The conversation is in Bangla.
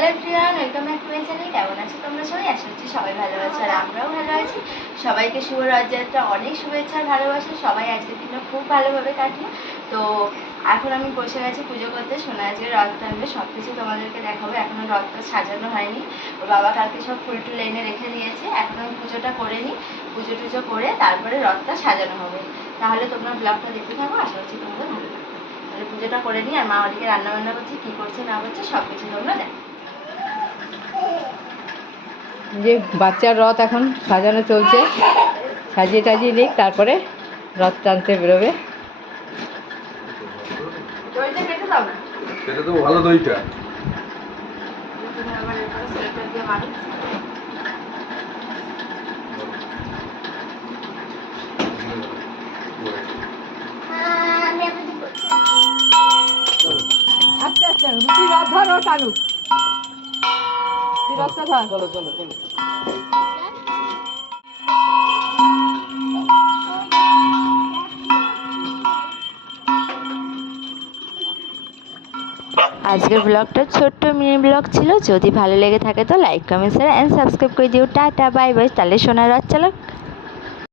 Hello everyone, welcome back to my channel. কেমন আছো তোমরা সবাই? আশা করছি সবাই ভালো আছো আর আমরাও ভালো আছি। সবাইকে শুভ রথযাত্রা, অনেক শুভেচ্ছা আর ভালোবাসা। সবাই আজকের দিনটা খুব ভালোভাবে কাটলো। তো এখন আমি বসে গেছি পুজো করতে। শোনা আজকে রথ টানবে, সব কিছু তোমাদেরকে দেখাবো। এখনও রথটা সাজানো হয়নি, ওর বাবা কালকে সব ফুল টুল এনে রেখে দিয়েছে। এখন আমি পুজোটা করে নিই, পুজো টুজো করে তারপরে রথটা সাজানো হবে। তাহলে তোমরা ব্লগটা দেখতে থাকো, আশা করছি তোমাদের ভালো লাগবে। তাহলে পুজোটা করে নিই, আর মা ওদিকে রান্নাবান্না করছে, কী করছে না করছে সব কিছু তোমরা দেখো। যে বাচ্চার রথ এখন সাজানো চলছে, সাজিয়ে টাজিয়ে নিক, তারপরে রথ টানতে বেরোবে। দইটা কেটে দাও না। সেটা তো ভালো দইটা। তুমি আবার এরপরে সোয়েটার দিয়ে মারো। আস্তে আস্তে তুই রথ ধর, ও টানুক। তুই রথটা ধর। চলো চলো চলো। আজকের ব্লগটা ছোট্ট মিনি ব্লগ ছিল। যদি ভালো লেগে থাকে তো like, comment, share and subscribe করে দিও। Tata, bye bye. তাহলে সোনার রথ চালাক।